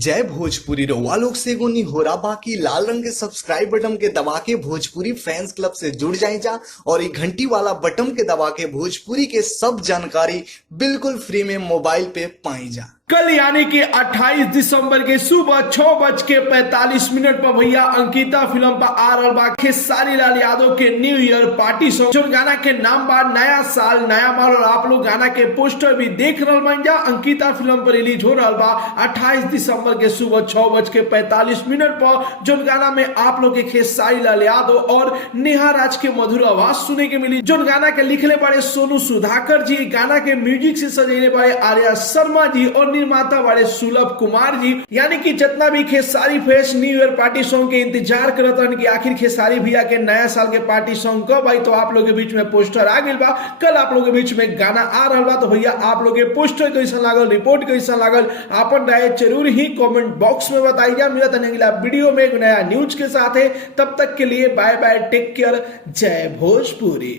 जय भोजपुरी रउआ लोग से एगो निहोरा बाकी लाल रंग के सब्सक्राइब बटन के दबा के भोजपुरी फैंस क्लब से जुड़ जाए जा और ये घंटी वाला बटन के दबा के भोजपुरी के सब जानकारी बिल्कुल फ्री में मोबाइल पे पाई जा। कल यानी कि 28 दिसंबर के सुबह 6:45 पर भैया अंकिता फिल्म पर आ रहा बा खेसारी लाल यादव के न्यू ईयर पार्टी सॉन्ग, जो गाना के नाम बा नया साल नया माल। और आप लोग गाना के पोस्टर भी देख रहे बन जा। अंकिता फिल्म पर रिलीज हो रहा बा 28 दिसंबर के सुबह 6:45 पर, जो गाना में आप लोग के खेसारी लाल यादव और नेहा राज के मधुर आवाज सुने के मिली। जो गाना के लिखले बड़े सोनू सुधाकर जी, गाना के म्यूजिक से सजेने बड़े आर्या शर्मा जी और निर्माता वाले सुलभ कुमार जी। यानी कि जितना भी Khesari face new year party song के इंतजार करत रहन कि आखिर खेसारी भैया के नया साल के पार्टी सॉन्ग कब आई, तो आप लोग के बीच में पोस्टर आ गइल बा। कल आप लोग के बीच में गाना आ रहा बा। तो भैया आप लोग के पोस्टर कैसा लागल, रिपोर्ट कैसा लागल, अपन राय जरूर ही कमेंट बॉक्स में बताइए। मिला था अगला वीडियो में एक नया न्यूज के साथ है। तब तक के लिए बाय बाय, टेक केयर, जय भोजपुरी।